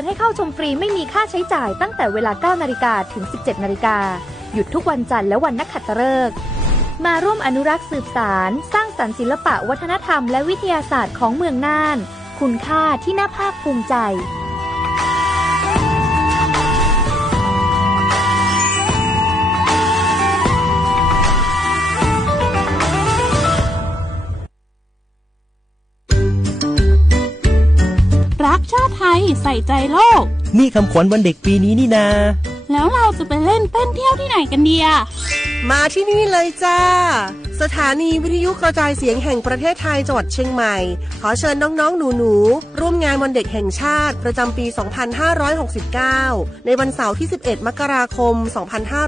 ดให้เข้าชมฟรีไม่มีค่าใช้จ่ายตั้งแต่เวลา 9 นาฬิกาถึง 17 นาฬิกาหยุดทุกวันจันทร์และวันนักขัตฤกษ์มาร่วมอนุรักษ์สืบสานสร้างสรรค์ศิลปะวัฒนธรรมและวิทยาศาสตร์ของเมืองน่านคุณค่าที่น่าภาคภูมิใจรักชาติไทยใส่ใจโลกนี่คำขวัญวันเด็กปีนี้นี่นาแล้วเราจะไปเล่นเต้นเที่ยวที่ไหนกันดีอะมาที่นี่เลยจ้าสถานีวิทยุกระจายเสียงแห่งประเทศไทยจังหวัดเชียงใหม่ขอเชิญน้องๆหนูๆร่วมงานวันเด็กแห่งชาติประจำปี 2569 ในวันเสาร์ที่ 11 มกราคม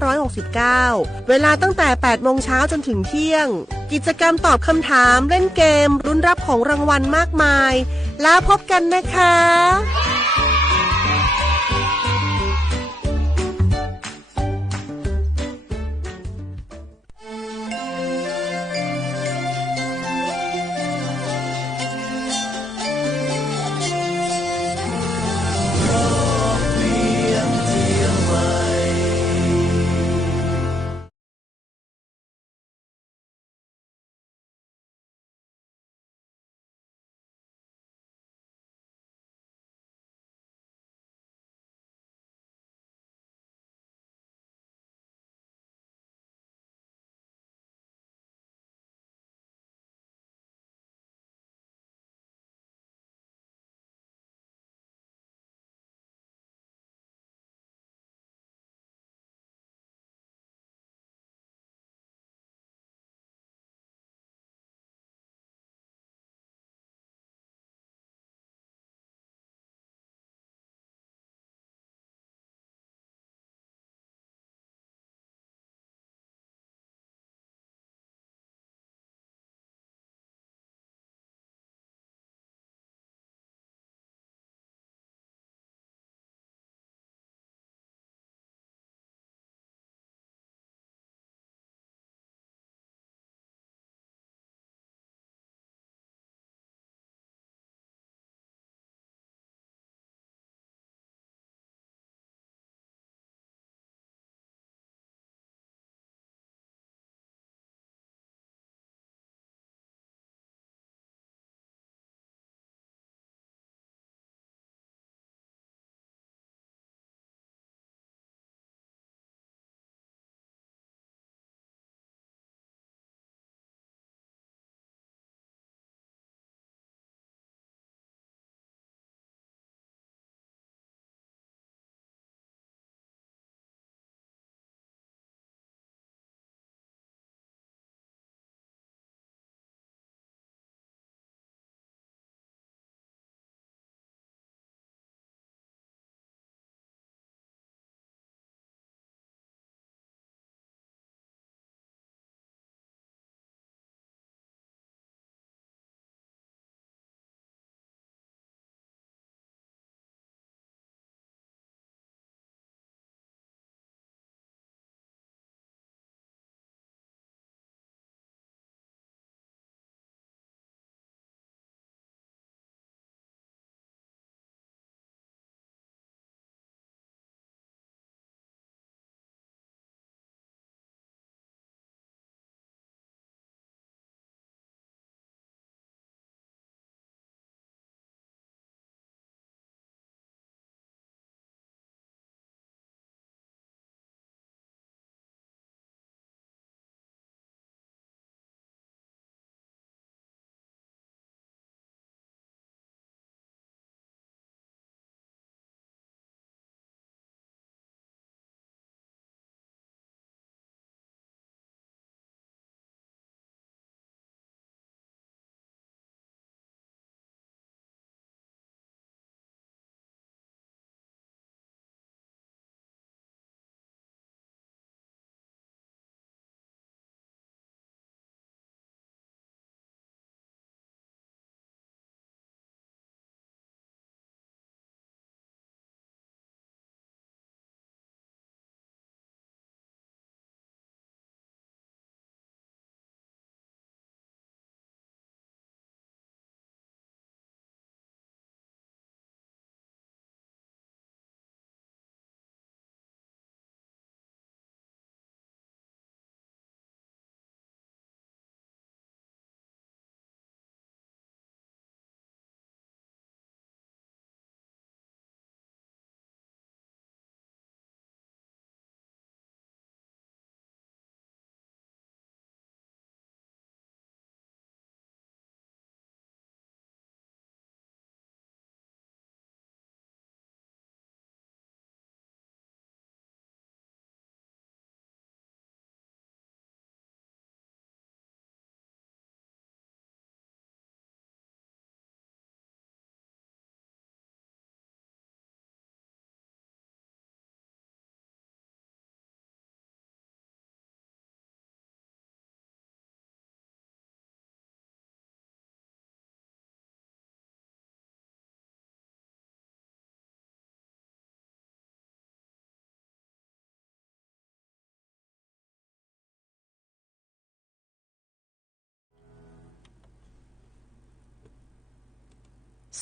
2569 เวลาตั้งแต่ 8 โมงเช้าจนถึงเที่ยงกิจกรรมตอบคำถามเล่นเกมรุ้นรับของรางวัลมากมายแล้วพบกันนะคะ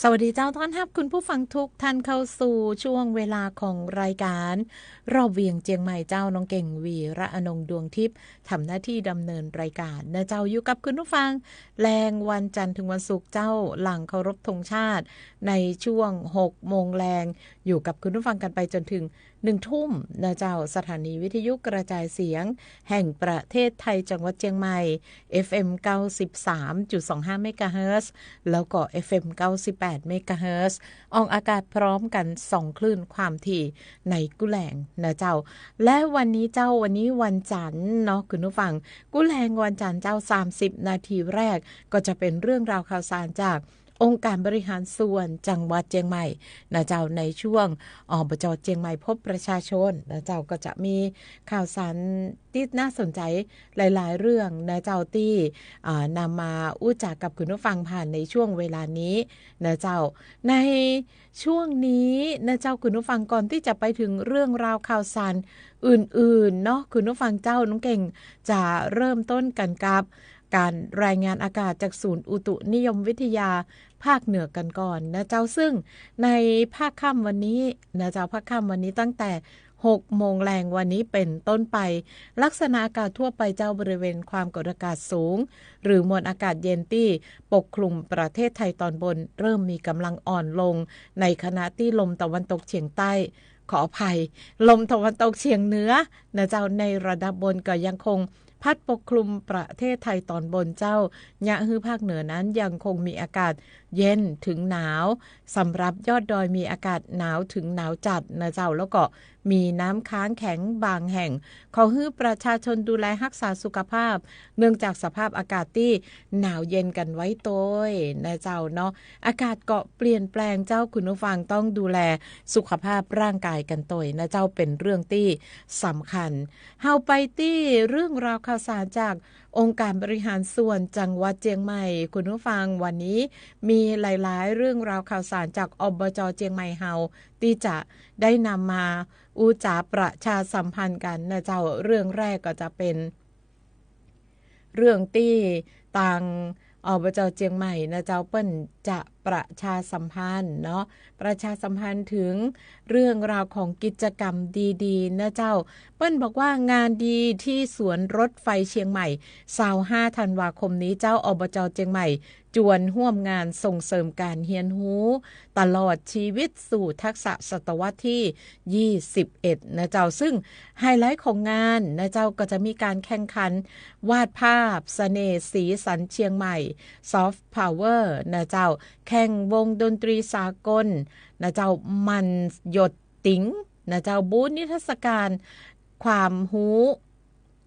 สวัสดีเจ้าต้อนรับคุณผู้ฟังทุกท่านเข้าสู่ช่วงเวลาของรายการรอบเวียงเจียงใหม่เจ้าน้องเก่งวีระอนงดวงทิพย์ทำหน้าที่ดำเนินรายการนะเจ้าอยู่กับคุณผู้ฟังแรงวันจันทร์ถึงวันศุกร์เจ้าหลังเคารพธงชาติในช่วง6 โมงแรงอยู่กับคุณผู้ฟังกันไปจนถึง1 ทุ่มนะเจ้าสถานีวิทยุกระจายเสียงแห่งประเทศไทยจังหวัดเชียงใหม่ FM 93.25 เมกะเฮิรตซ์แล้วก็ FM 98 เมกะเฮิรตซ์ออกอากาศพร้อมกัน2 คลื่นความถี่ในกุแหลงนะเจ้าและวันนี้วันจันทร์เนาะคุณผู้ฟังกุแหลงวันจันทร์เจ้า30 นาทีแรกก็จะเป็นเรื่องราวข่าวสารจากองค์การบริหารส่วนจังหวัดเชียงใหม่นะเจ้าในช่วงอบจ.เชียงใหม่พบประชาชนนะเจ้าก็จะมีข่าวสารที่น่าสนใจหลายๆเรื่องนะเจ้าที่นำมาอู้จากกับคุณผู้ฟังผ่านในช่วงเวลานี้นะเจ้าในช่วงนี้นะเจ้าคุณผู้ฟังก่อนที่จะไปถึงเรื่องราวข่าวสารอื่นๆเนาะคุณผู้ฟังเจ้าน้องเก่งจะเริ่มต้นกันกับการรายงานอากาศจากศูนย์อุตุนิยมวิทยาภาคเหนือกันก่อนนะเจ้าซึ่งในภาคค่ำวันนี้นะเจ้าภาคค่ำวันนี้ตั้งแต่6 โมงแรงวันนี้เป็นต้นไปลักษณะอากาศทั่วไปเจ้าบริเวณความกดอากาศสูงหรือมวลอากาศเย็นที่ปกคลุมประเทศไทยตอนบนเริ่มมีกำลังอ่อนลงในขณะที่ลมตะวันตกเฉียงใต้ขออภัยลมตะวันตกเฉียงเหนือนะเจ้าในระดับบนก็ยังคงพัดปกคลุมประเทศไทยตอนบนเจ้ายะฮือภาคเหนือนั้นยังคงมีอากาศเย็นถึงหนาวสำหรับยอดดอยมีอากาศหนาวถึงหนาวจัดนะเจ้าแล้วก็มีน้ำค้างแข็งบางแห่งขอให้ประชาชนดูแลรักษาสุขภาพเนื่องจากสภาพอากาศที่หนาวเย็นกันไว้โต้ยนะเจ้าเนาะอากาศเกาะเปลี่ยนแปลงเจ้าคุณผู้ฟังต้องดูแลสุขภาพร่างกายกันโต้ยนะเจ้าเป็นเรื่องที่สำคัญเฮาไปที่เรื่องราวข่าวสารจากองค์การบริหารส่วนจังหวัดเชียงใหม่คุณผู้ฟังวันนี้มีหลายๆเรื่องราวข่าวสารจากอบจ.เชียงใหม่เฮาที่จะได้นำมาอุจาประชาสัมพันธ์กันนะเจ้าเรื่องแรกก็จะเป็นเรื่องที่ต่างอบจ.เชียงใหม่นะเจ้าเปิ้นจะประชาสัมพันธ์เนาะประชาสัมพันธ์ถึงเรื่องราวของกิจกรรมดีๆนะเจ้าเปิ้นบอกว่างานดีที่สวนรถไฟเชียงใหม่25 ธันวาคมนี้เจ้าอบจ.เชียงใหม่จวนร่วมงานส่งเสริมการเรียนรู้ตลอดชีวิตสู่ทักษะศตวรรษที่21นะเจ้าซึ่งไฮไลท์ของงานนะเจ้าก็จะมีการแข่งขันวาดภาพเสน่ห์สีสันเชียงใหม่ซอฟต์พาวเวอร์นะเจ้าแข่งวงดนตรีสากลนะเจ้ามันหยดติ๋งนะเจ้าบูธนิทรรศการความรู้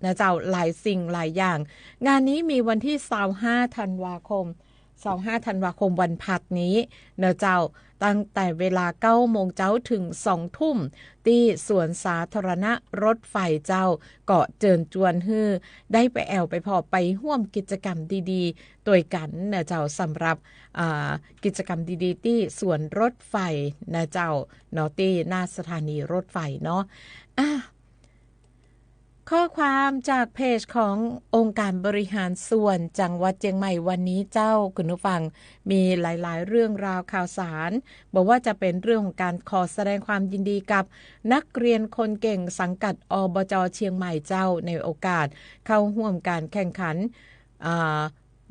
นะเจ้าหลายสิ่งหลายอย่างงานนี้มีวันที่25 ธันวาคมวันพักนี้นะเจ้าตั้งแต่เวลา 9 โมงเจ้าถึง 2 ทุ่มที่สวนสาธารณะรถไฟเจ้าเกาะเจิญจวนฮื้อได้ไปแอวไปพอไปร่วมกิจกรรมดีๆตัวกันนะเจ้าสำหรับกิจกรรมดีๆที่สวนรถไฟนะเจ้าเนาะที่หน้าสถานีรถไฟเนาะข้อความจากเพจขององค์การบริหารส่วนจังหวัดเชียงใหม่วันนี้เจ้าคุณผู้ฟังมีหลายๆเรื่องราวข่าวสารบอกว่าจะเป็นเรื่องของการขอแสดงความยินดีกับนักเรียนคนเก่งสังกัดอบจ.เชียงใหม่เจ้าในโอกาสเข้าร่วมการแข่งขัน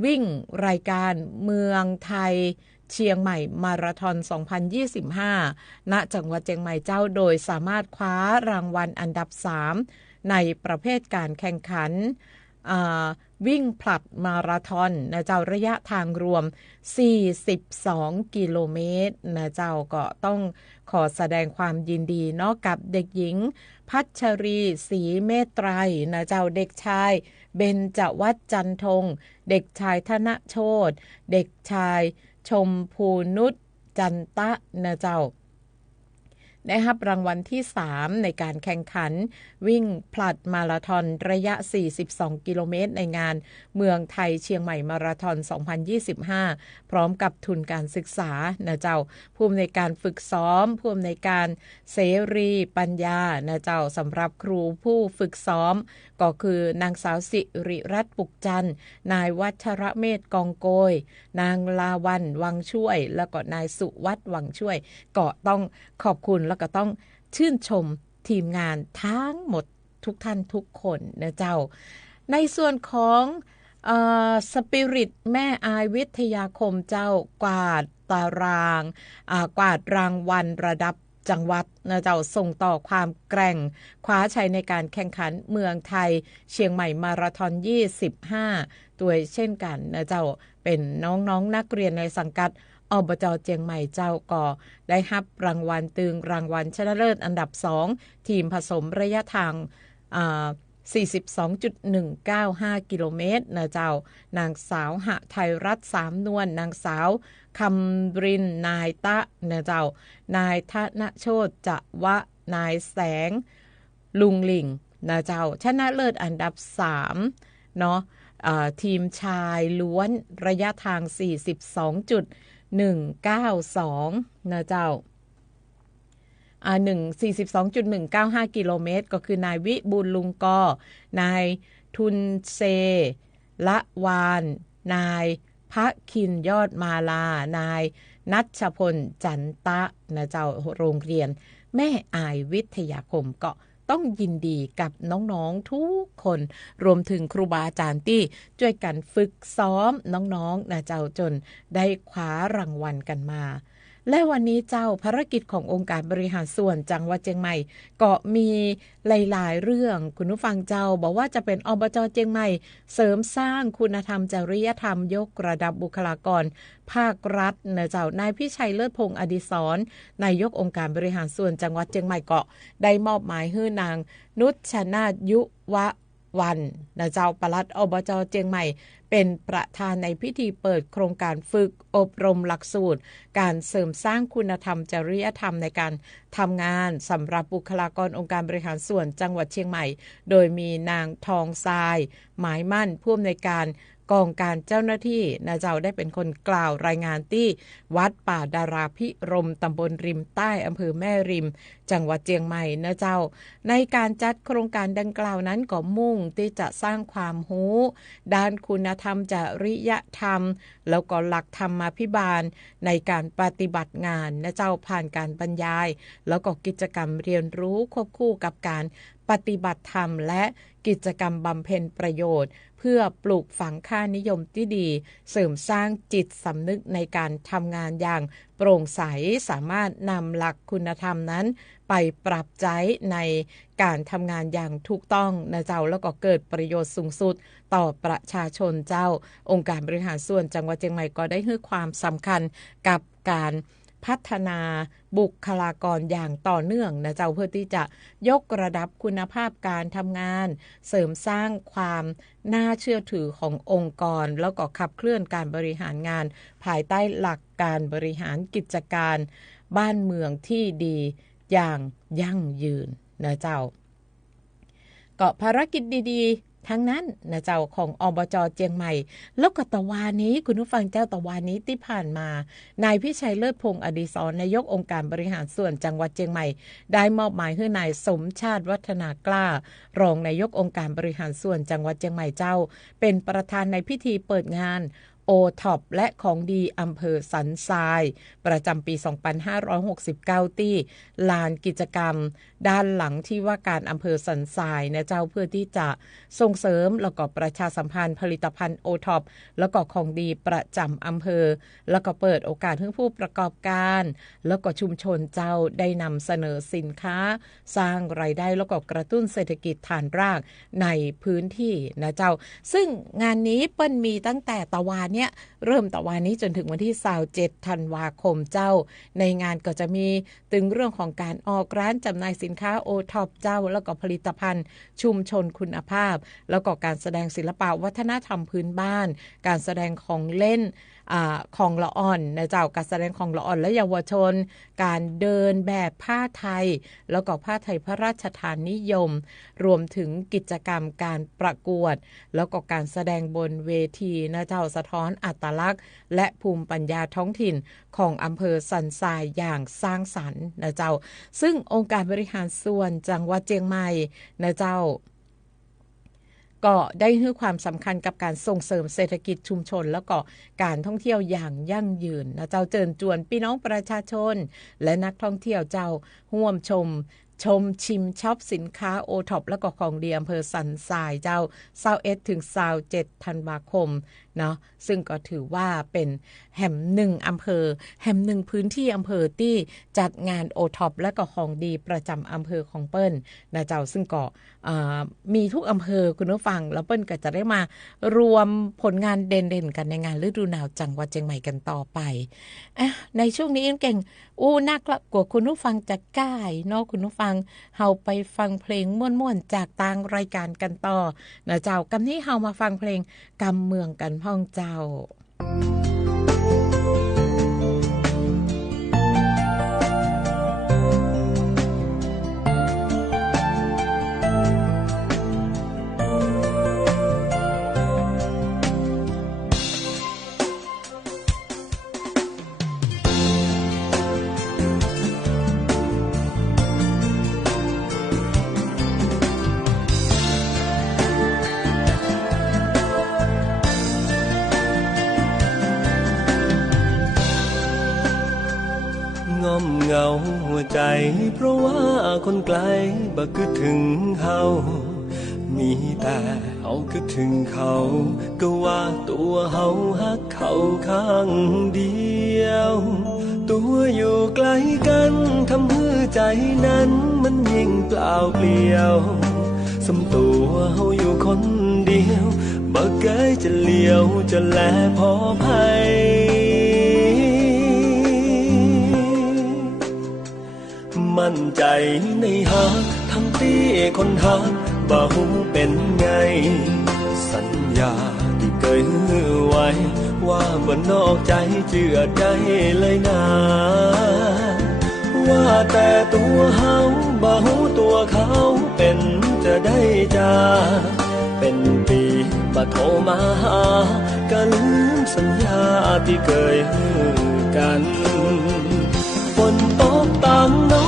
วิ่งรายการเมืองไทยเชียงใหม่มาราธอน 2025 ณ จังหวัดเชียงใหม่เจ้าโดยสามารถคว้ารางวัลอันดับ 3ในประเภทการแข่งขันวิ่งผลัดมาราธอนนะเจ้าระยะทางรวม42 กิโลเมตรนะเจ้าก็ต้องขอแสดงความยินดีเนาะกับเด็กหญิงพัชรีศรีเมตไตรนะเจ้าเด็กชายเบญจวัฒน์จันทงเด็กชายธนโชติเด็กชายชมพูนุชจันตะนะเจ้า ได้รับรางวัลที่3ในการแข่งขันวิ่งผลัดมาราธอนระยะ42กิโลเมตรในงานเมืองไทยเชียงใหม่มาราธอน2025พร้อมกับทุนการศึกษานะเจ้าผู้อำนวยการฝึกซ้อมผู้อำนวยการเสรีปัญญานะเจ้าสำหรับครูผู้ฝึกซ้อมก็คือนางสาวสิริรัตน์ปุกจันทร์นายวัชระเมธกองโกยนางลาวันวังช่วยแล้วก็นายสุวัฒน์วังช่วยก็ต้องขอบคุณแล้วก็ต้องชื่นชมทีมงานทั้งหมดทุกท่านทุกคนนะเจ้าในส่วนของสปิริตแม่อายวิทยาคมเจ้ากวาดตารางกวาดรางวัลระดับจังหวัดนะเจ้าส่งต่อความแกร่งคว้าชัยในการแข่งขันเมืองไทยเชียงใหม่มาราธอน25ตัวเช่นกันนะเจ้าเป็นน้องนักเรียนในสังกัดอบจ.เจียงใหม่เจ้าก็ได้รับรางวัลตึงรางวัลชนะเลิศอันดับ2ทีมผสมระยะทาง42.195 กิโลเมตรนะเจ้านางสาวหไทยรัตน์สามนวลนางสาวคำรินนายตะนะเจ้านายธนโชติจะวะนายแสงลุงหลิงนะเจ้าชนะเลิศอันดับ3เนาะทีมชายล้วนระยะทาง 42.192 นะเจ้า42.195 กิโลเมตรก็คือนายวิบูลย์ลุงกอนายทุนเซละวานนายพระคินยอดมาลานายนัชพลจันตะนะเจ้าโรงเรียนแม่อายวิทยาคมก็ต้องยินดีกับน้องๆทุกคนรวมถึงครูบาอาจารย์ที่ช่วยกันฝึกซ้อมน้องๆนะเจ้าจนได้คว้ารางวัลกันมาและวันนี้เจ้าภารกิจขององค์การบริหารส่วนจังหวัดเชียงใหม่ก็มีหลายๆเรื่องคุณผู้ฟังเจ้าบอกว่าจะเป็นอบจ.เชียงใหม่เสริมสร้างคุณธรรมจริยธรรมยกระดับบุคลากรภาครัฐนะเจ้านายพิชัยเลิศพงษ์อดิศรนายกองค์การบริหารส่วนจังหวัดเชียงใหม่ก็ได้มอบหมายให้นางนุชนาถยุววันนะเจ้าปลัดอบจ.เชียงใหม่เป็นประธานในพิธีเปิดโครงการฝึกอบรมหลักสูตรการเสริมสร้างคุณธรรมจริยธรรมในการทำงานสำหรับบุคลากรองค์การบริหารส่วนจังหวัดเชียงใหม่โดยมีนางทองทรายหมายมั่นผู้อำนวยการกองการเจ้าหน้าที่นะเจ้าได้เป็นคนกล่าวรายงานที่วัดป่าดาราพิรมตำบลริมใต้อำเภอแม่ริมจังหวัดเชียงใหม่นะเจ้าในการจัดโครงการดังกล่าวนั้นก็มุ่งที่จะสร้างความรู้ด้านคุณธรรมจริยธรรมแล้วก็หลักธรรมาภิบาลในการปฏิบัติงานนะเจ้าผ่านการบรรยายแล้วก็กิจกรรมเรียนรู้ควบคู่กับการปฏิบัติธรรมและกิจกรรมบำเพ็ญประโยชน์เพื่อปลูกฝังค่านิยมที่ดีเสริมสร้างจิตสำนึกในการทำงานอย่างโปร่งใสสามารถนำหลักคุณธรรมนั้นไปปรับใช้ในการทำงานอย่างถูกต้องนะเจ้าแล้วก็เกิดประโยชน์สูงสุดต่อประชาชนเจ้าองค์การบริหารส่วนจังหวัดเชียงใหม่ก็ได้ให้ความสำคัญกับการพัฒนาบุคลากรอย่างต่อเนื่องนะเจ้าเพื่อที่จะยกระดับคุณภาพการทำงานเสริมสร้างความน่าเชื่อถือขององค์กรแล้วก็ขับเคลื่อนการบริหารงานภายใต้หลักการบริหารกิจการบ้านเมืองที่ดีอย่างยั่งยืนนะเจ้าก็ภารกิจดีๆทั้งนั้นนะเจ้าของอบจ.เชียงใหม่แล้วก็ตะวานี้คุณผู้ฟังเจ้าตะวานี้ที่ผ่านมานายพิชัยเลิศพงษ์อดิศรนายกองค์การบริหารส่วนจังหวัดเชียงใหม่ได้มอบหมายให้นายสมชาติวัฒนากล้ารองนายกองค์การบริหารส่วนจังหวัดเชียงใหม่เจ้าเป็นประธานในพิธีเปิดงานโอท็อปและของดีอำเภอสันทรายประจำปี 2569 ที่ลานกิจกรรมด้านหลังที่ว่าการอำเภอสันทรายนะเจ้าเพื่อที่จะส่งเสริมแล้วก็ประชาสัมพันธ์ผลิตภัณฑ์โอท็อปแล้วก็ของดีประจำอำเภอแล้วก็เปิดโอกาสให้ผู้ประกอบการแล้วก็ชุมชนเจ้าได้นำเสนอสินค้าสร้างรายได้แล้วก็กระตุ้นเศรษฐกิจฐานรากในพื้นที่นะเจ้าซึ่งงานนี้เปิ้นมีตั้งแต่ตะวันเนี่ยเริ่มตะวันนี้จนถึงวันที่27ธันวาคมเจ้าในงานก็จะมีถึงเรื่องของการออกร้านจำหน่ายสินค้าโอท็อปเจ้าแล้วก็ผลิตภัณฑ์ชุมชนคุณภาพแล้วก็การแสดงศิลปะวัฒนธรรมพื้นบ้านการแสดงของเล่น ของละอ่อนนะเจ้าการแสดงของละอ่อนและเยาวชนการเดินแบบผ้าไทยแล้วก็ผ้าไทยพระราชทานนิยมรวมถึงกิจกรรมการประกวดแล้วก็การแสดงบนเวทีนะเจ้าสะท้อนอัตลักษณ์และภูมิปัญญาท้องถิ่นของอำเภอสันทรายอย่างสร้างสรรค์นะเจ้าซึ่งองค์การบริหารส่วนจังหวัดเชียงใหม่นะเจ้าก็ได้ให้ความสำคัญกับการส่งเสริมเศรษฐกิจชุมชนแล้วก็การท่องเที่ยวอย่างยั่งยืนนะเจ้าเชิญชวนพี่น้องประชาชนและนักท่องเที่ยวเจ้าร่วมชมชิมช็อปสินค้าโอท็อปแล้วก็ของดีอำเภอสันทรายเจ้า21ถึง27ธันวาคมเนาะซึ่งก็ถือว่าเป็นแห่งหนึ่งอำเภอแห่งหนึ่งพื้นที่อำเภอที่จัดงานโอท็อปและก็ของดีประจำอำเภอของเปิ้ลนะเจ้าซึ่งก็มีทุกอำเภอคุณผู้ฟังแล้วเปิ้ลก็จะได้มารวมผลงานเด่นๆกันในงานฤดูหนาวจังหวัดเชียงใหม่กันต่อไปในช่วงนี้เก่งน่ากลัวกว่าคุณผู้ฟังจะก้ายเนาะคุณผู้ฟังเฮาไปฟังเพลงม่วนๆจากทางรายการกันต่อนะเจ้ากำนี้เฮามาฟังเพลงกำเมืองกันพ่องเจ้าเหงาหัวใจเพราะว่าคนไกลบ่คิดถึงเฮามีแต่เฮาคิดถึงเขาก็ว่าตัวเฮาฮักเขาข้างเดียวตัวอยู่ไกลกันทำให้ใจนั้นมันยิ่งเปล่าเปลี่ยวสมตัวเฮาอยู่คนเดียวบ่เคยจะเลี้ยวจะแลพอภัยมั่นใจในฮักทั้งที่คนฮักบ่ฮู้เป็นไงสัญญาที่เคยฮื้อไว้ว่าบ่นอกใจเชื่อได้เลยนะว่าแต่ตัวเฮาบ่ฮู้ตัวเขาเป็นจะได้จาเป็นปีบ่โทรมาหาก็ลืมสัญญาที่เคยฮื้อกันฝนตกต่างโน้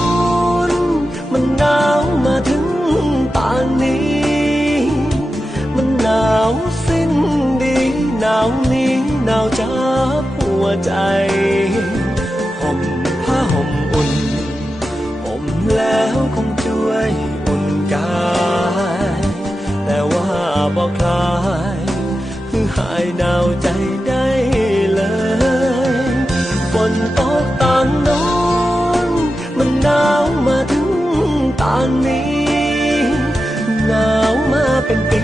นมันหนาวมาถึงป่านนี้มันหนาวสิ้นดีหนาวนี้หนาวจับหัวใจห่มผ้าห่มอุ่นห่มแล้วคงช่วยอุ่นกายแต่ว่าบ่คลายหายหนาวใจได้เลยฝนตกต่างโน้นมันหนาวมาถึงตอนนี้หนาวมาเป็นปี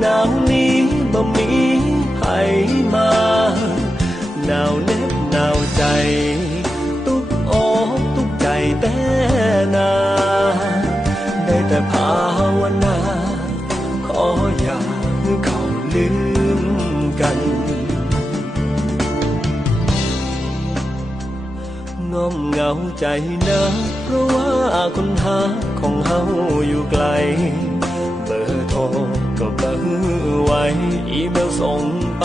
หนาวนี้บ่มีใครมาหนาวเหน็บหนาวใจทุกอกทุกใจแต่นาได้แต่ภาวนาขออย่าเขาลืมกันง้มเหงาใจนะเพราะว่าคนหาของเฮาอยู่ไกลเบอร์โทรก็บ่ฮื้อไว้อีเมลส่งไป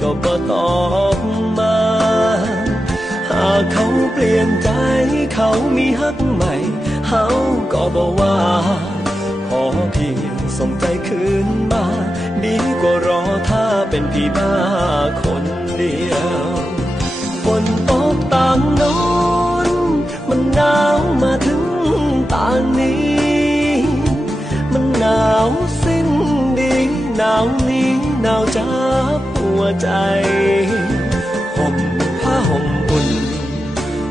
ก็บ่ตอบมาหากเขาเปลี่ยนใจเขามีฮักใหม่เฮาก็บ่ว่าขอเพียงส่งใจคืนมาดีกว่ารอถ้าเป็นพี่บ้าคนเดียวฝนตกต่างโน้นมันหนาวมาถึงตอนนี้มันหนาวสิ้นดีหนาวนี้หนาวจับหัวใจห่มผ้าห่มอุ่น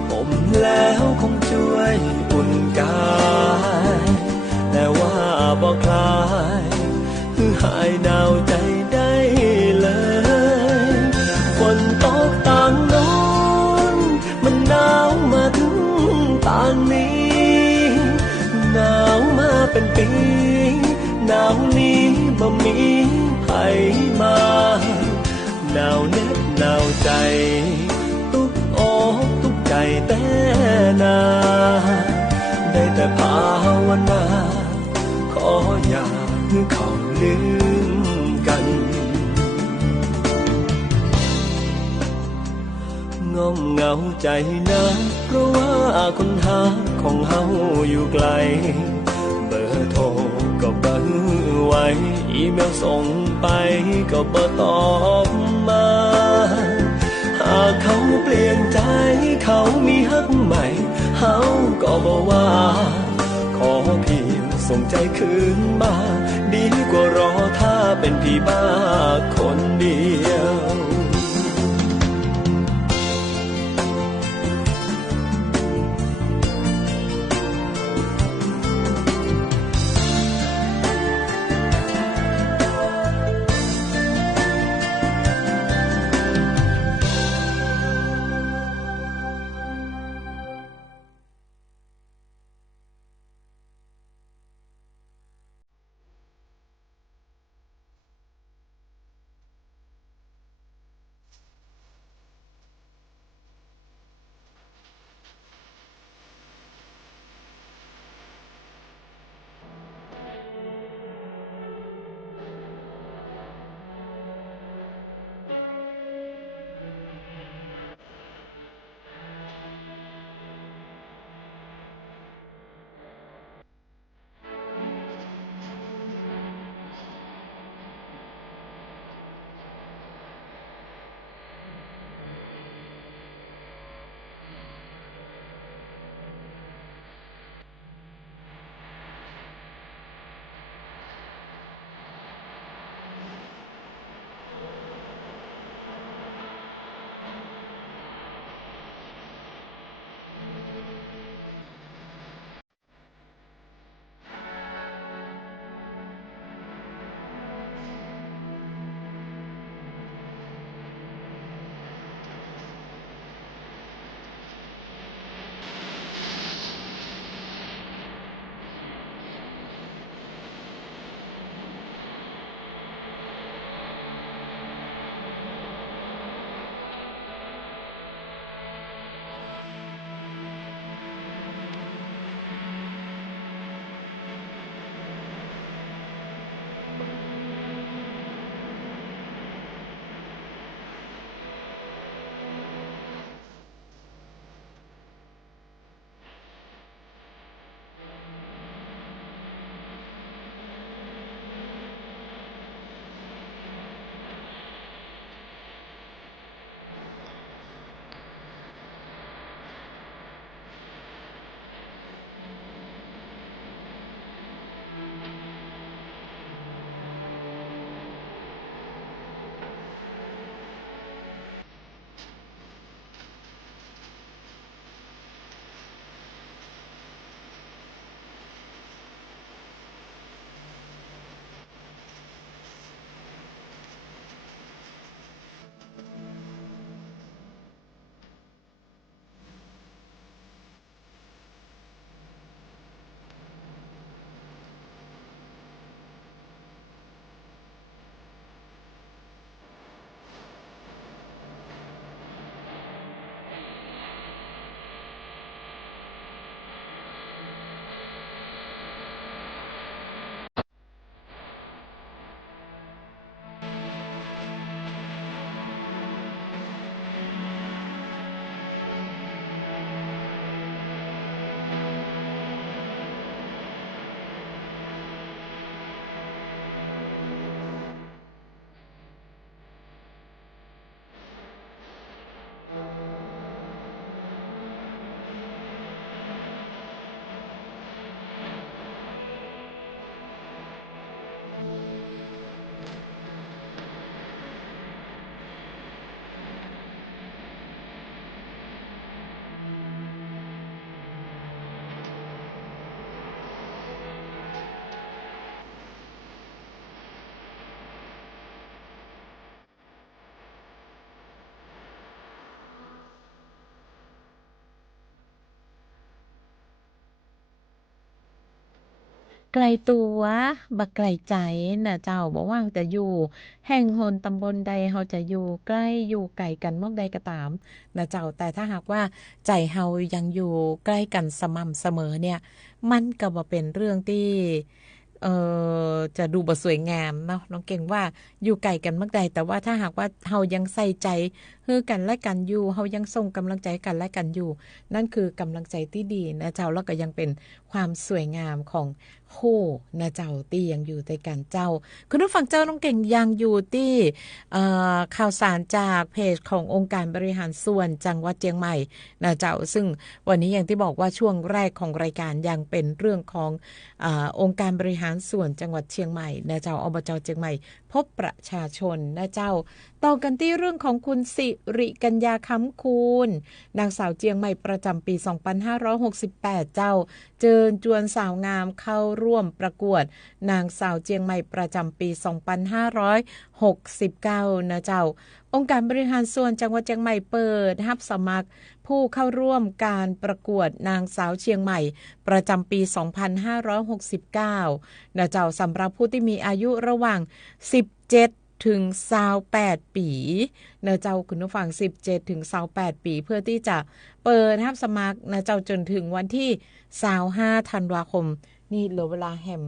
ห่มแล้วคงช่วยอุ่นกายแต่ว่าบ่คลายหายหนาวใจได้เลยฝนตกต่างโน้นมันหนาวมาถึงตอนนี้หนาวมาเป็นปีหนาวนี้บ่มีใครมา หนาวเน็บหนาวใจตุกอกตุกใจแต่นาได้แต่ภาวนาขออย่าเขาลืมกันงอมเหงาใจนะเพราะว่าคนหาของเฮาอยู่ไกลเบอร์โทรก็เบิ่งไว้อีเมลส่งไปก็บ่ตอบมาหากเขาเปลี่ยนใจเขามีฮักใหม่เฮาก็บ่ว่าขอเพียงส่งใจคืนมาดีกว่ารอถ้าเป็นพี่บ้าคนเดียว ไกลตัวบักไกลใจนะเจ้าบอกว่าจะอยู่แห่งหนตำบลใดเฮาจะอยู่ใกล้อยู่ไกลกันมอกใดก็ตามนะเจ้าแต่ถ้าหากว่าใจเฮายังอยู่ใกล้กันสม่ำเสมอเนี่ยมันก็บ่เป็นเรื่องที่จะดูบ่สวยงามเนาะน้องเก่งว่าอยู่ไกลกันมากใดแต่ว่าถ้าหากว่าเฮายังใส่ใจคือกันและกันอยู่เฮายังส่งกำลังใจกันและกันอยู่นั่นคือกำลังใจที่ดีนะเจ้าแล้วก็ยังเป็นความสวยงามของคู่นะเจ้าที่ยังอยู่ด้วยกันเจ้าคุณผู้ฟังเจ้าน้องเก่งยังอยู่ที่ข่าวสารจากเพจขององค์การบริหารส่วนจังหวัดเชียงใหม่นะเจ้าซึ่งวันนี้อย่างที่บอกว่าช่วงแรกของรายการยังเป็นเรื่องขององค์การบริหารส่วนจังหวัดเชียงใหม่นะเจ้าอบจ.เชียงใหม่พบประชาชนนะเจ้าต่อกันที่เรื่องของคุณสิริกัญญาค้ำคูณนางสาวเชียงใหม่ประจำปี2568เจ้าเชิญชวนสาวงามเข้าร่วมประกวดนางสาวเชียงใหม่ประจำปี2569นะเจ้าองค์การบริหารส่วนจังหวัดเชียงใหม่เปิดรับสมัครผู้เข้าร่วมการประกวดนางสาวเชียงใหม่ประจำปี2569นะเจ้าสำหรับผู้ที่มีอายุระหว่าง17ถึง28ปีนะเจ้าคุณผู้ฟัง17ถึง28ปีเพื่อที่จะเปิดรับสมัครนะเจ้าจนถึงวันที่25ธันวาคมนี่เหลือเวลาแฮม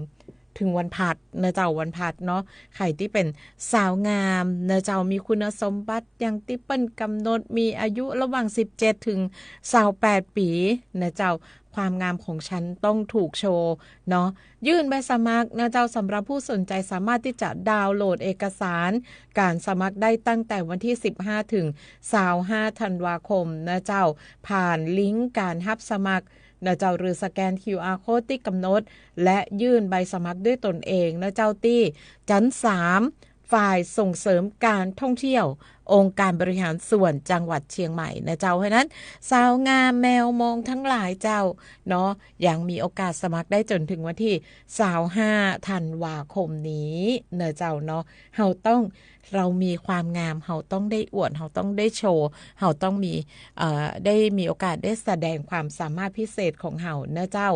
ถึงวันพัดนะเจ้าวันพัดเนาะใครที่เป็นสาวงามนะเจ้ามีคุณสมบัติอย่างที่เปิ้นกำหนดมีอายุระหว่าง17ถึง28ปีนะเจ้าความงามของฉันต้องถูกโชว์เนาะยื่นใบสมัครนะเจ้าสำหรับผู้สนใจสามารถที่จะดาวน์โหลดเอกสารการสมัครได้ตั้งแต่วันที่15ถึง25ธันวาคมนะเจ้าผ่านลิงก์การรับสมัครนะเจ้าหรือสแกน QR Code ที่กำหนดและยื่นใบสมัครด้วยตนเองนะเจ้าที่ชั้น3ฝ่ายส่งเสริมการท่องเที่ยวองค์การบริหารส่วนจังหวัดเชียงใหม่นะเจ้าเพราะนั้นสาวงามแมวมองทั้งหลายเจ้าเนาะยังมีโอกาสสมัครได้จนถึงวันที่25ธันวาคมนี้นะเจ้าเนาะเรามีความงามเราต้องได้อวดเราต้องได้โชว์เราต้องมีได้มีโอกาสได้แสดงความสามารถพิเศษของเรานะเจ้า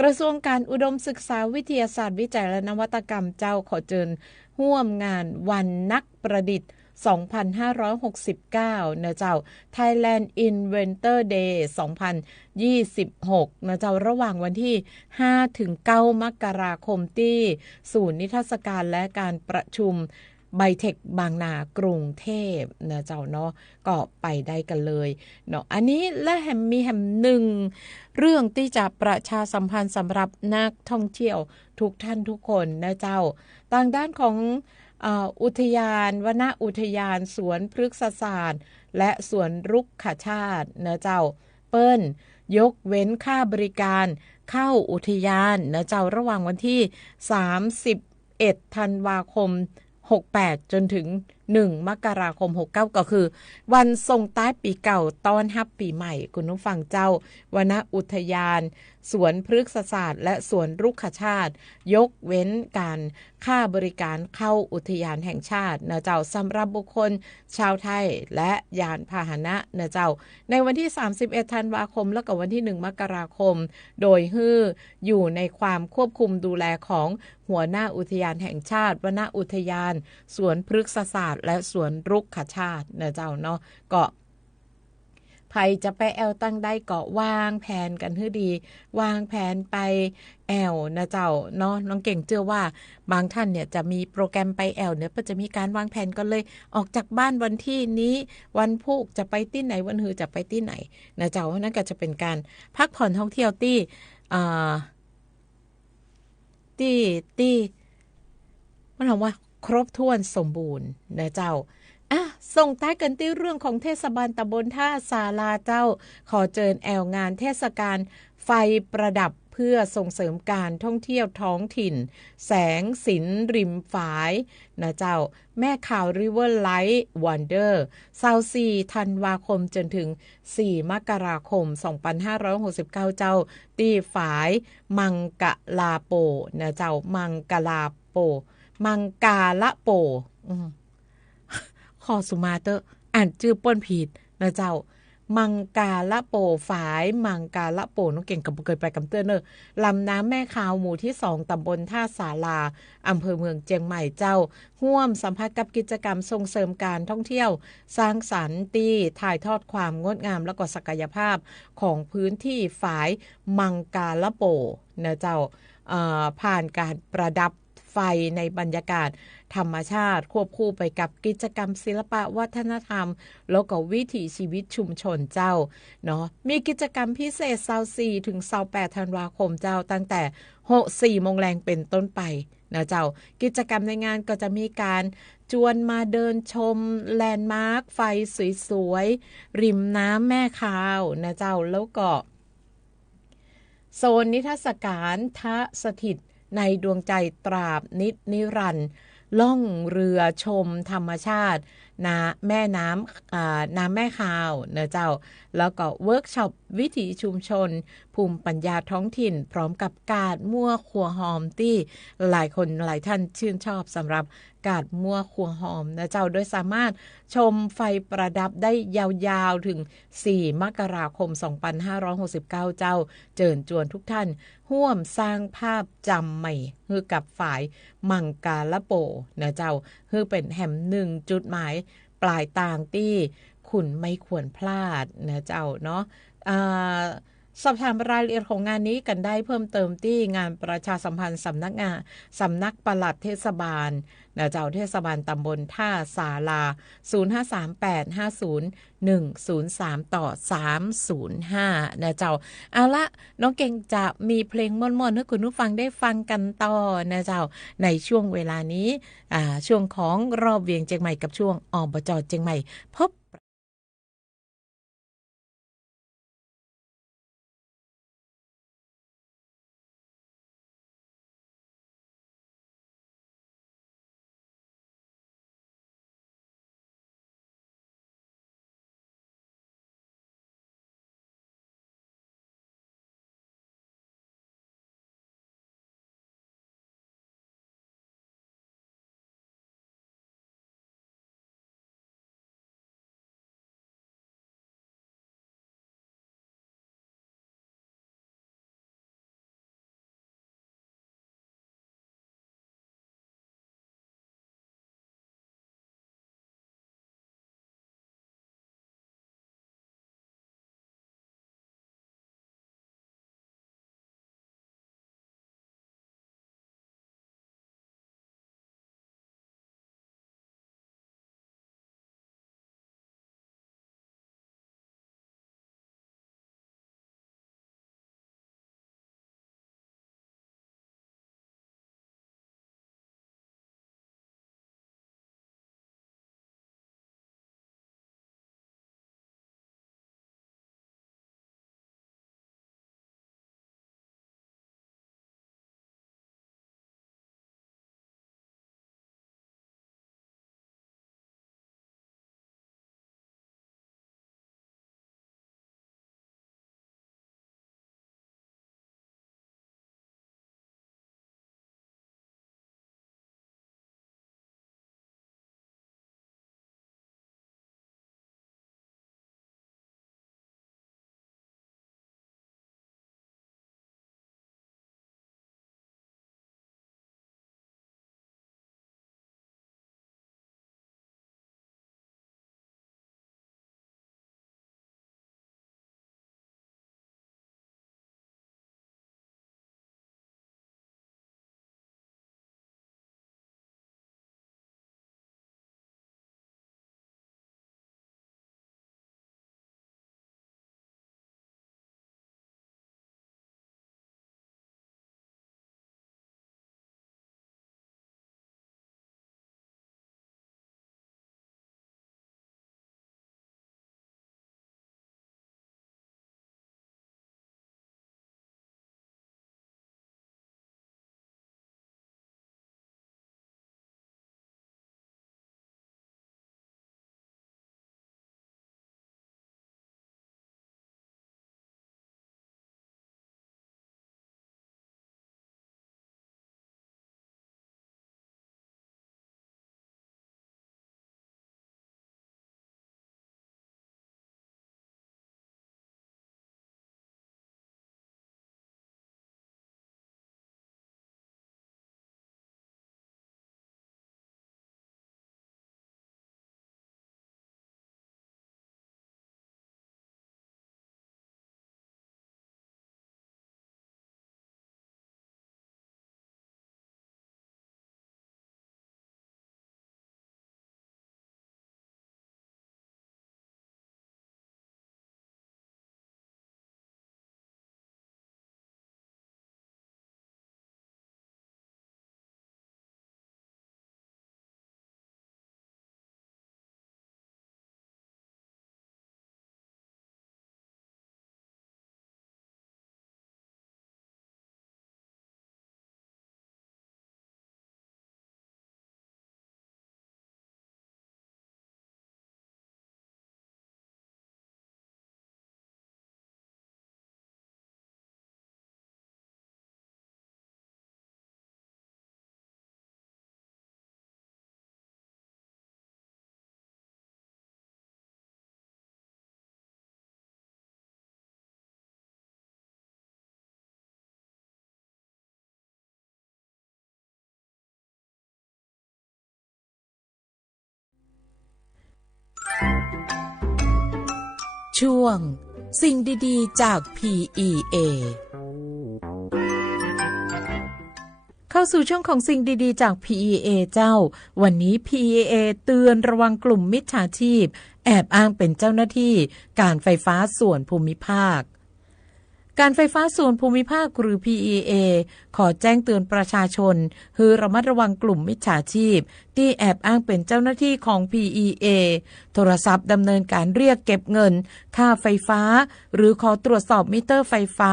กระทรวงการอุดมศึกษาวิทยาศาสตร์วิจัยและนวัตกรรมเจ้าขอเชิญร่วมงานวันนักประดิษฐ์2569นะเจ้า Thailand Inventor Day 2026นะเจ้าระหว่างวันที่5ถึง9มกราคมที่ศูนย์นิทรรศการและการประชุมไบเทคบางนากรุงเทพนะเจ้าเนาะก็ไปได้กันเลยเนาะอันนี้และมีหนึ่งเรื่องที่จะประชาสัมพันธ์สำหรับนักท่องเที่ยวทุกท่านทุกคนนะเจ้าทางด้านของอุทยานวนอุทยานสวนพฤกษศาสตร์และสวนรุกขชาตินะเจ้าเปิ้นยกเว้นค่าบริการเข้าอุทยานนะเจ้าระหว่างวันที่31ธันวาคม68จนถึง1มกราคม69ก็คือวันส่งท้ายปีเก่าต้อนรับปีใหม่คุณผู้ฟังเจ้าวนอุทยานสวนพฤกษศาสตร์และสวนรุกขชาติยกเว้นการค่าบริการเข้าอุทยานแห่งชาตินะเจ้าสำหรับบุคคลชาวไทยและยานพาหนะนะเจ้าในวันที่31ธันวาคมและก็วันที่1มกราคมโดยอยู่ในความควบคุมดูแลของหัวหน้าอุทยานแห่งชาติวนอุทยานสวนพฤกษศาสตร์และสวนรุกขชาตินะเจ้าเนาะก็ใครจะไปแอลตั้งได้ก็วางแผนกันให้ดีวางแผนไปแอลนะเจ้าเนาะน้องเก่งเชื่อว่าบางท่านเนี่ยจะมีโปรแกรมไปแอลเนี่ยก็จะมีการวางแผนกันเลยออกจากบ้านวันที่นี้วันพุธจะไปที่ไหนวันหือจะไปที่ไหนนะเจ้าเพราะนั้นก็จะเป็นการพักผ่อนท่องเที่ยวที่มันบอกว่าครบถ้วนสมบูรณ์นะเจ้าส่งท้ายกันที่เรื่องของเทศบาลตำบลท่าศาลาเจ้าขอเชิญแอลงานเทศกาลไฟประดับเพื่อส่งเสริมการท่องเที่ยวท้องถิ่นแสงสินริมฝายนะเจ้าแม่ข่าว River Light Wonder 24ธันวาคมจนถึง4มกราคม2569เจ้าที่ฝายมังกะลาโปนะเจ้ามังกะลาโปมังกาละโปขอสุมาเตอร์อ่านชื่อป้นผิดนะเจ้า มังกาละโปฝายมังกาละโปน้องเก่งกับเกิดไปกำเตือนเนอลำน้ำแม่ขาวหมู่ที่2ตำบลท่าสาราอำเภอเมืองเชียงใหม่เจ้าร่วมสัมผัสกับกิจกรรมส่งเสริมการท่องเที่ยวสร้างสรรค์ที่ถ่ายทอดความงดงามและก็ศักยภาพของพื้นที่ฝายมังกาละโปนะเจ้าผ่านการประดับไฟในบรรยากาศธรรมชาติควบคู่ไปกับกิจกรรมศิลปะวัฒนธรรมแล้วก็วิถีชีวิตชุมชนเจ้าเนาะมีกิจกรรมพิเศษ24ถึง28ธันวาคมเจ้าตั้งแต่4 โมงแรงเป็นต้นไปนะเจ้ากิจกรรมในงานก็จะมีการจวนมาเดินชมแลนด์มาร์คไฟสวยๆริมน้ำแม่ขาวนะเจ้าแล้วก็โซนนิทรรศการทะสถิตในดวงใจตราบนิรันดร์ล่องเรือชมธรรมชาติแม่น้ำแม่ขาวเนอะเจ้าแล้วก็เวิร์กช็อปวิถีชุมชนภูมิปัญญาท้องถิ่นพร้อมกับการมั่วครัวหอมที่หลายคนหลายท่านชื่นชอบสำหรับการมั่วครัวหอมนะเจ้าโดยสามารถชมไฟประดับได้ยาวๆถึง4 มกราคม 2569 เจ้าเชิญชวนทุกท่านร่วมสร้างภาพจำใหม่ให้กับฝ่ายมังกาละโปนะเจ้าให้เป็นแห่มหนึ่งจุดหมายปลายทางที่คุณไม่ควรพลาดนะเจ้าเนาะสอบถามรายละเอียดของงานนี้กันได้เพิ่มเติมที่งานประชาสัมพันธ์สำนักปลัดเทศบาลนะเจ้าเทศบาลตำบลท่าสารา053850-103/305นะเจ้าเอาละน้องเก่งจะมีเพลงม่วนๆให้คุณผู้ฟังได้ฟังกันต่อนะเจ้าในช่วงเวลานี้ช่วงของรอบเวียงเชียงใหม่กับช่วงอบจ.เชียงใหม่พบ ช่วงสิ่งดีๆจาก PEA เข้าสู่ช่วงของสิ่งดีๆจาก PEA เจ้าวันนี้ PEA เตือนระวังกลุ่มมิจฉาชีพแอบอ้างเป็นเจ้าหน้าที่การไฟฟ้าส่วนภูมิภาคการไฟฟ้าส่วนภูมิภาคหรือ PEA ขอแจ้งเตือนประชาชนให้ระมัดระวังกลุ่มมิจฉาชีพที่แอบอ้างเป็นเจ้าหน้าที่ของ PEA โทรศัพท์ดำเนินการเรียกเก็บเงินค่าไฟฟ้าหรือขอตรวจสอบมิเตอร์ไฟฟ้า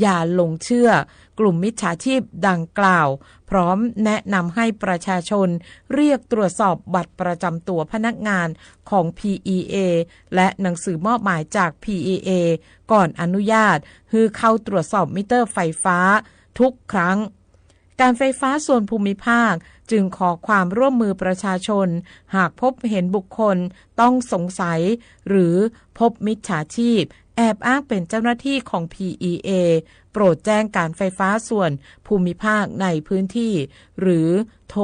อย่าหลงเชื่อกลุ่มมิจฉาชีพดังกล่าวพร้อมแนะนำให้ประชาชนเรียกตรวจสอบบัตรประจำตัวพนักงานของ PEA และหนังสือมอบหมายจาก PEA ก่อนอนุญาตให้เข้าตรวจสอบมิเตอร์ไฟฟ้าทุกครั้งการไฟฟ้าส่วนภูมิภาคจึงขอความร่วมมือประชาชนหากพบเห็นบุคคลต้องสงสัยหรือพบมิจฉาชีพแอบอ้างเป็นเจ้าหน้าที่ของ PEA โปรดแจ้งการไฟฟ้าส่วนภูมิภาคในพื้นที่หรือโทร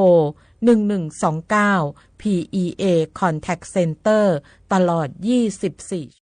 1129 PEA Contact Center ตลอด24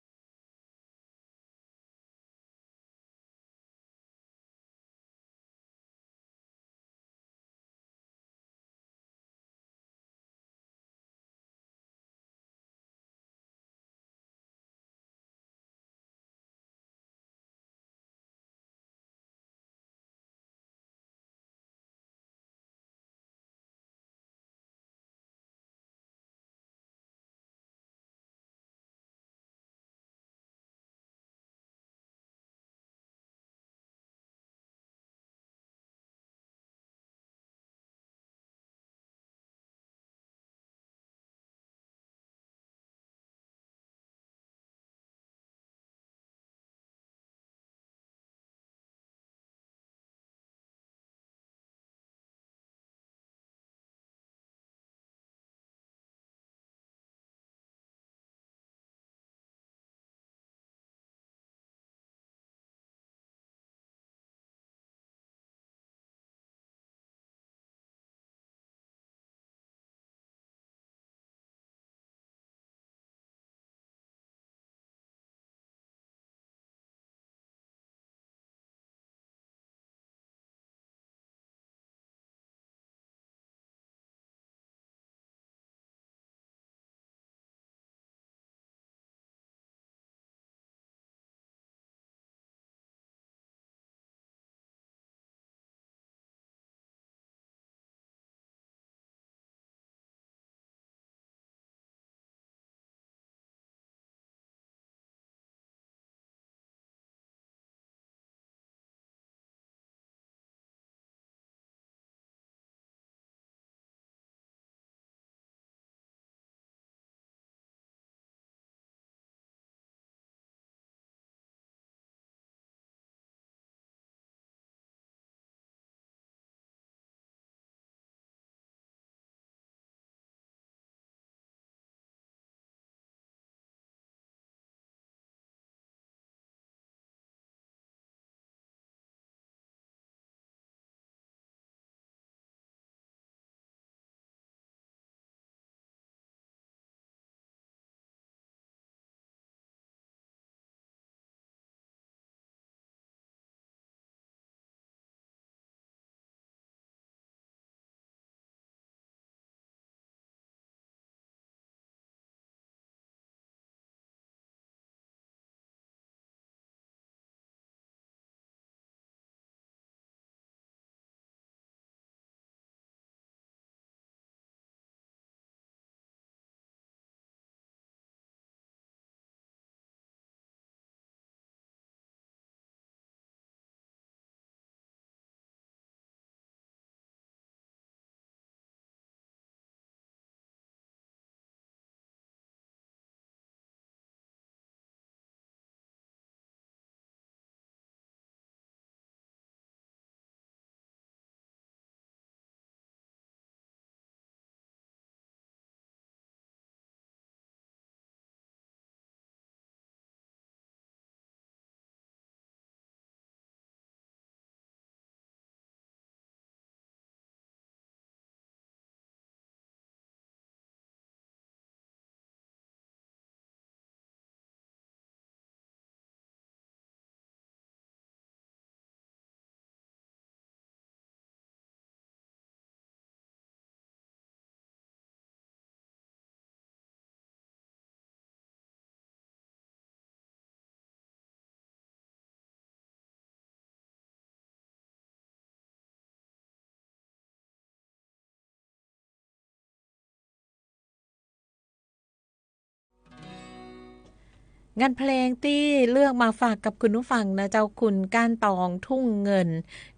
งานเพลงที่เลือกมาฝากกับคุณผู้ฟังนะเจ้าคุณก้านตองทุ่งเงิน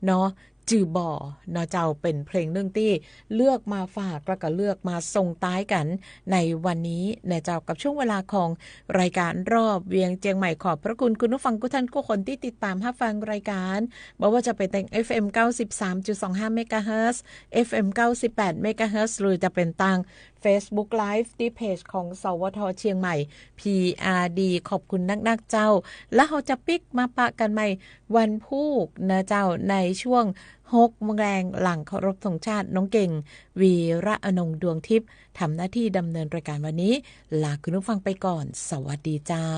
เนาะจือบ่อเนาะเจ้าเป็นเพลงหนึ่งที่เลือกมาฝากแล้วก็เลือกมาส่งท้ายกันในวันนี้นะเจ้ากับช่วงเวลาของรายการรอบเวียงเจียงใหม่ขอบพระคุณคุณผู้ฟังทุกท่านทุกคนที่ติดตามรับฟังรายการบอกว่าจะเป็นแต่ง FM 93.25 MHz FM 98 MHz หรือจะเป็นตังFacebook Live ที่เพจของสวทเชียงใหม่ PRD ขอบคุณนักๆเจ้าแล้วเราจะปิกมาปะกันใหม่วันพุธนะเจ้าในช่วง6 โมงแรงหลังเคารพธงชาติน้องเก่งวีระอนงดวงทิพย์ทำหน้าที่ดำเนินรายการวันนี้ลาคุณผู้ฟังไปก่อนสวัสดีเจ้า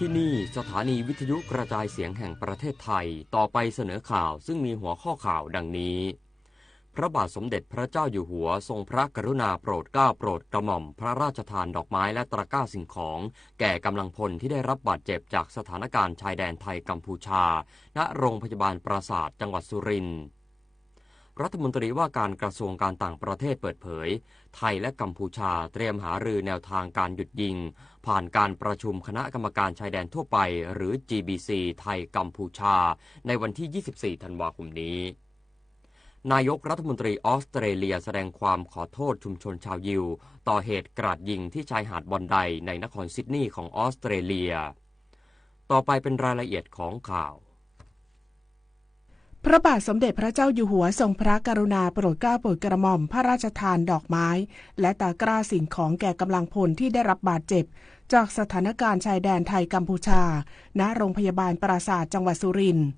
ที่นี่สถานีวิทยุกระจายเสียงแห่งประเทศไทยต่อไปเสนอข่าวซึ่งมีหัวข้อข่าวดังนี้พระบาทสมเด็จพระเจ้าอยู่หัวทรงพระกรุณาโปรดเกล้าโปรดกระหม่อมพระราชทานดอกไม้และตะกร้าสิ่งของแก่กำลังพลที่ได้รับบาดเจ็บจากสถานการณ์ชายแดนไทยกัมพูชาณโรงพยาบาลปราสาทจังหวัดสุรินทร์รัฐมนตรีว่าการกระทรวงการต่างประเทศเปิดเผยไทยและกัมพูชาเตรียมหารือแนวทางการหยุดยิงผ่านการประชุมคณะกรรมการชายแดนทั่วไปหรือ GBC ไทยกัมพูชาในวันที่ 24 ธันวาคมนี้นายกรัฐมนตรีออสเตรเลียแสดงความขอโทษชุมชนชาวยิวต่อเหตุกราดยิงที่ชายหาดบอนไดในนครซิดนีย์ของออสเตรเลียต่อไปเป็นรายละเอียดของข่าวพระบาทสมเด็จพระเจ้าอยู่หัวทรงพระกรุณาโปรดเกล้าโปรดกระหม่อมพระราชทานดอกไม้และตะกร้าสิ่งของแก่กำลังพลที่ได้รับบาดเจ็บจากสถานการณ์ชายแดนไทยกัมพูชาณโรงพยาบาลปราสาทจังหวัดสุรินทร์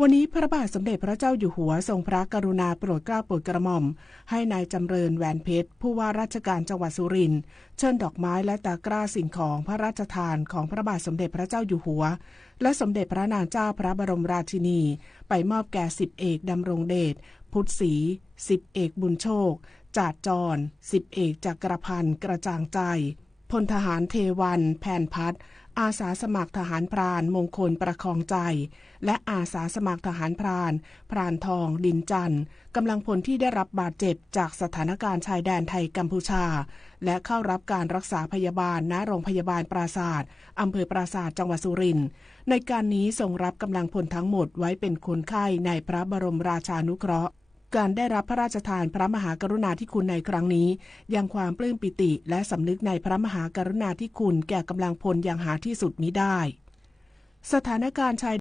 วันนี้พระบาทสมเด็จพระเจ้าอยู่หัวทรงพระกรุณาโปรดเกล้าโปรดกระหม่อมให้นายจำเริญแหวนเพชรผู้ว่าราชการจังหวัดสุรินทร์เชิญดอกไม้และตะกร้าสิ่งของพระราชทานของพระบาทสมเด็จพระเจ้าอยู่หัวและสมเด็จพระนางเจ้าพระบรมราชินีไปมอบแก่10 เอกดำรงเดชพุทธศรี10 เอกบุญโชคจาดจร10 เอกจักรพันธ์กระจ่างใจพลทหารเทวันแผ่นพัฒน์อาสาสมัครทหารพรานมงคลประคองใจและอาสาสมัครทหารพรานพรานทองดินจันทร์กำลังพลที่ได้รับบาดเจ็บจากสถานการณ์ชายแดนไทยกัมพูชาและเข้ารับการรักษาพยาบาลณโรงพยาบาลปราสาทอำเภอปราสาทจังหวัดสุรินทร์ในการนี้ทรงรับกำลังพลทั้งหมดไว้เป็นคนไข้ในพระบรมราชานุเคราะห์การได้รับพระราชทานพระมหากรุณาธิคุณในครั้งนี้ยังความปลื้มปิติและสำนึกในพระมหากรุณาธิคุณแก่กำลังพลอย่างหาที่สุดมิได้สถานการณ์ชาย